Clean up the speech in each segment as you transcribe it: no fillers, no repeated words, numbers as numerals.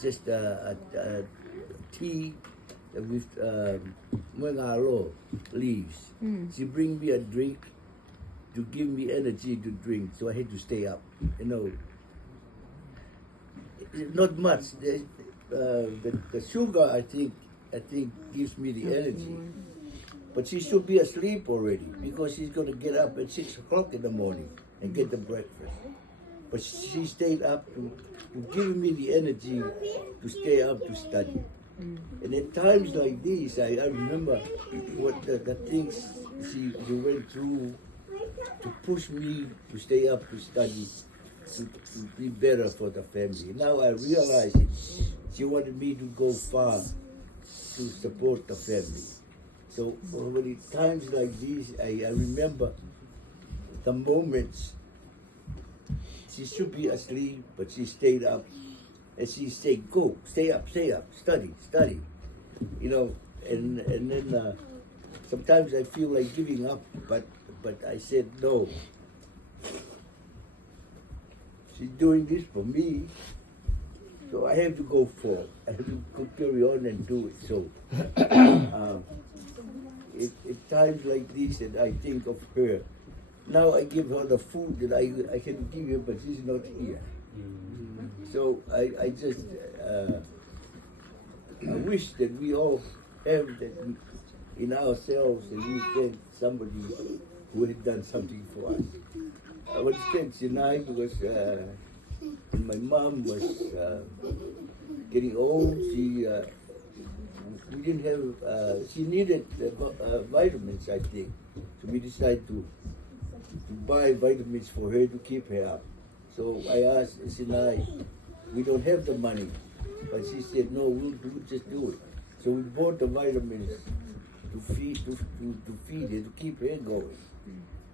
just tea with mangalo leaves. She bring me a drink to give me energy to drink, so I had to stay up. You know, not much. The sugar, I think gives me the energy. But she should be asleep already because she's going to get up at 6 o'clock in the morning and get the breakfast. But she stayed up to give me the energy to stay up to study. And at times like these, I remember what the things she went through to push me to stay up to study, to be better for the family. Now I realize it. She wanted me to go far to support the family. So when it times like these, I remember the moments. She should be asleep, but she stayed up, and she said, "Go, stay up, study." You know, and then sometimes I feel like giving up, but I said no. She's doing this for me, so I have to go for it. I have to carry on and do it. So. At times like this, and I think of her. Now I give her the food that I can give her, but she's not here. So I just I wish that we all have that in ourselves, and we thank somebody who has done something for us. I want to thank Sinai because my mom was getting old. We didn't have, she needed vitamins, I think. So we decided to buy vitamins for her to keep her up. So I asked Sinai, we don't have the money. But she said, no, we'll just do it. So we bought the vitamins to feed her, to keep her going.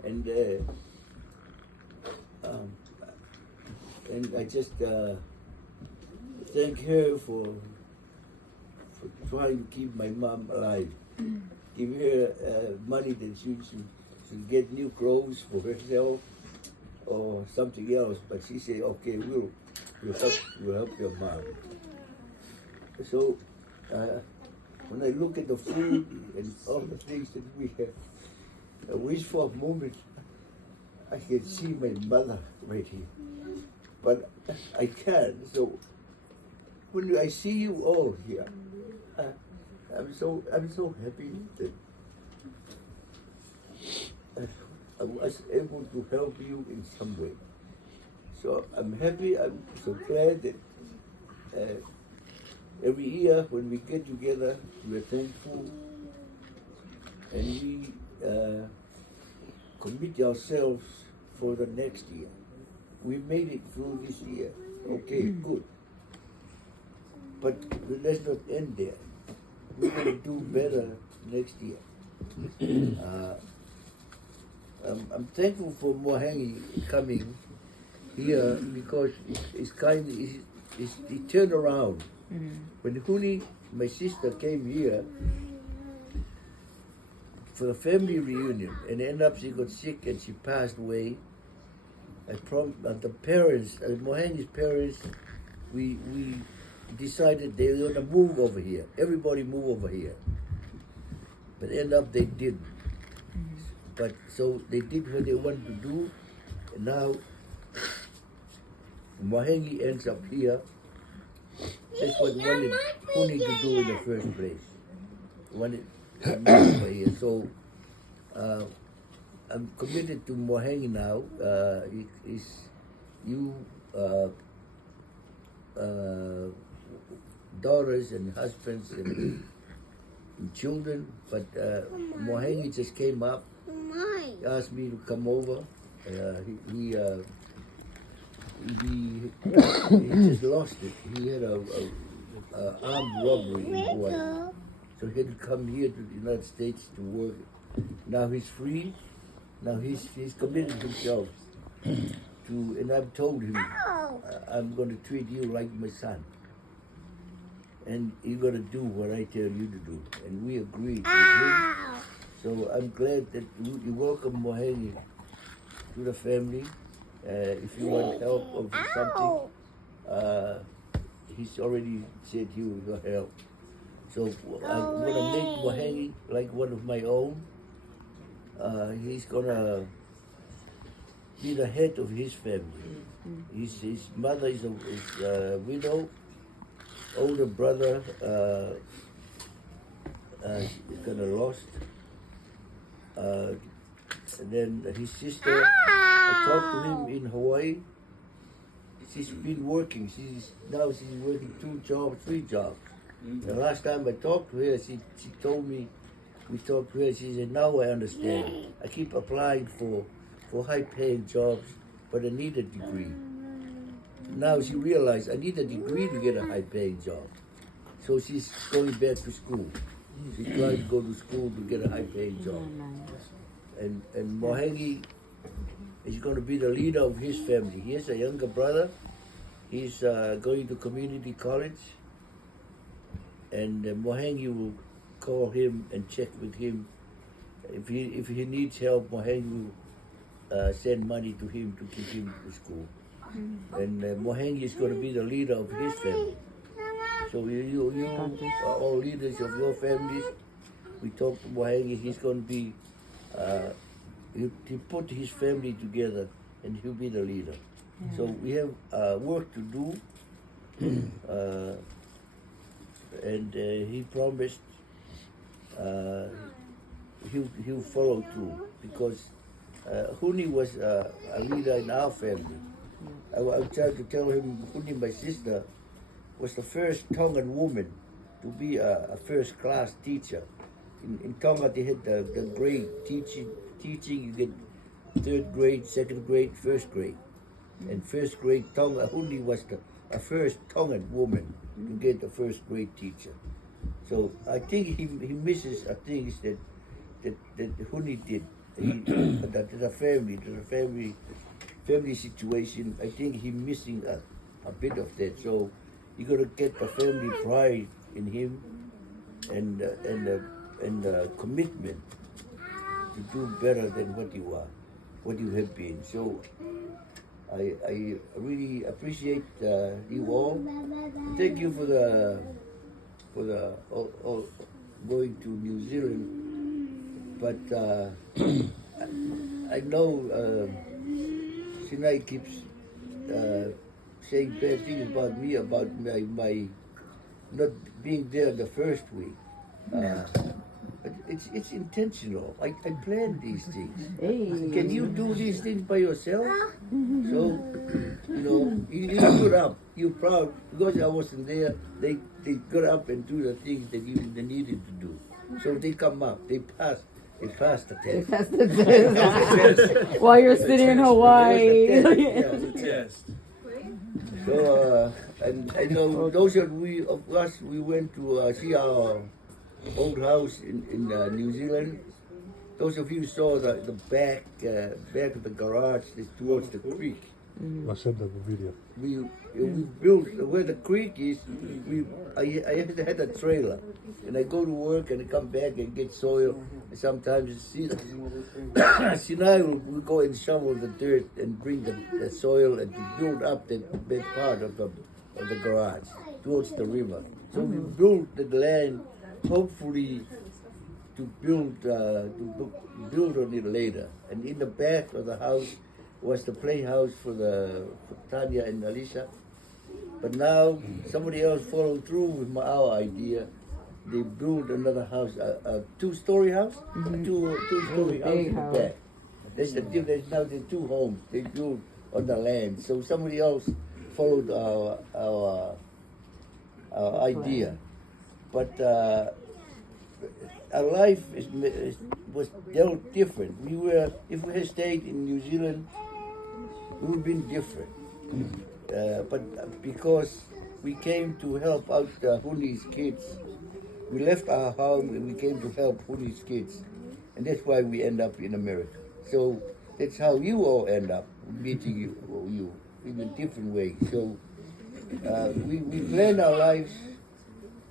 And I just thank her for trying to keep my mom alive. Give her money that she should get new clothes for herself or something else. But she said, okay, we'll help your mom. So when I look at the food and all the things that we have, I wish for a moment I can see my mother right here. But I can't. So when I see you all here, I'm so happy that I was able to help you in some way. So I'm happy. I'm so glad that every year when we get together, we're thankful and we commit ourselves for the next year. We made it through this year. Okay, good. But let's not end there. We're going to do better next year. I'm thankful for Mohangi coming here because it turned around. When Huni, my sister, came here for the family reunion and ended up she got sick and she passed away, the parents, Mohangi's parents, we decided they were going to move over here. Everybody move over here. But end up they didn't. But so they did what they wanted to do, and now Mohangi ends up here. That's what wanted Huni to do in the first place. Wanted to move over here. So I'm committed to Mohangi now. Daughters and husbands and children, but Mohangi just came up, asked me to come over. He just lost it. He had a armed robbery in Hawaii, so he had to come here to the United States to work. Now he's free. Now he's committed himself to, and I've told him, I'm going to treat you like my son. And you're going to do what I tell you to do. And we agreed with him. So I'm glad that you welcome Mohangi to the family. If you want help or something, he's already said he will help. So I want to make Meleane like one of my own. He's gonna be the head of his family. His mother is a widow. Older brother is kind of lost. And then his sister, I talked to him in Hawaii. She's been working. She's working 2 jobs, 3 jobs. The last time I talked to her, she told me, we talked to her, she said, now I understand. I keep applying for high-paying jobs, but I need a degree. Now she realized I need a degree to get a high-paying job. So she's going back to school. She's trying to go to school to get a high-paying job. And Meleane is going to be the leader of his family. He has a younger brother. He's going to community college. And Meleane will call him and check with him. If he needs help, Meleane will send money to him to keep him to school. And Meleane is going to be the leader of his family. So you are all leaders of your families. We talked to Meleane. He's going to be, he put his family together and he'll be the leader. Yeah. So we have work to do. And he promised he'll follow through because Huni was a leader in our family. I tried to tell him Huni, my sister, was the first Tongan woman to be a first-class teacher. In Tonga, they had the grade teaching. You get 3rd grade, 2nd grade, 1st grade. And 1st grade, Tonga, Huni was the first Tongan woman to get the 1st grade teacher. So I think he misses things that Huni did. The family situation. I think he's missing a bit of that. So you got to get the family pride in him and commitment to do better than what you are, what you have been. So I really appreciate you all. Thank you for the going to New Zealand. But I know Sinai keeps saying bad things about me, about my not being there the first week. But it's intentional. I plan these things. Hey. Can you do these things by yourself? So, you stood up. You're proud. Because I wasn't there, they got up and do the things that they needed to do. So they come up. They passed the test. They passed the test. While you're sitting in Hawaii. The test. So, and I know those of us, we went to see our old house in New Zealand. Those of you saw the back of the garage towards the creek. I said that in the video. We built where the creek is. I had a trailer, and I go to work and I come back and get soil. And sometimes Sinai will go and shovel the dirt and bring the soil and to build up that big part of the garage towards the river. So we built the land, hopefully to build on it later. And in the back of the house was the playhouse for Tanya and Alicia. But now somebody else followed through with our idea. They built another house, a 2-story house, a two-story house in the back. There's now the 2 homes they built on the land. So somebody else followed our idea. But our life was dealt different. If we had stayed in New Zealand, it would have been different. But because we came to help out Huni's kids, we left our home and we came to help Huni's kids. And that's why we end up in America. So that's how you all end up meeting you in a different way. So we plan our lives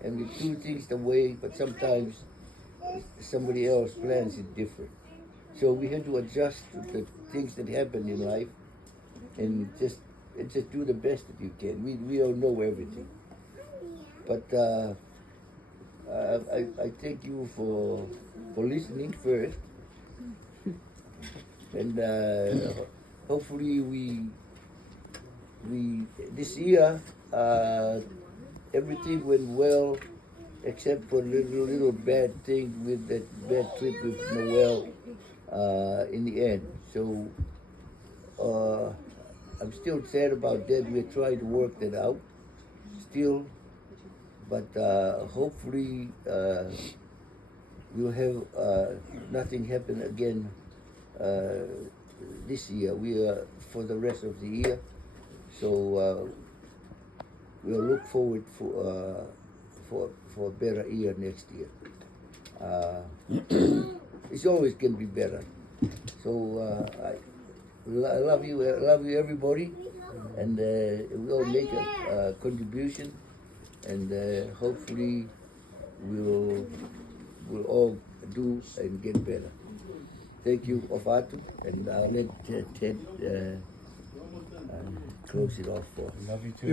and we do things the way, but sometimes somebody else plans it different. So we have to adjust to the things that happen in life and just do the best that you can. We don't know everything. But I thank you for listening first, and hopefully we this year everything went well, except for little bad thing with that bad trip with Noel in the end. So I'm still sad about that. We're trying to work that out still, but hopefully we'll have nothing happen again this year. We are for the rest of the year. So we'll look forward for a better year next year. It's always can be better. So I love you everybody, and we'll make a contribution, and hopefully we'll all do and get better. Thank you, Ofatu, and I'll let Ted close it off for us. Love you too.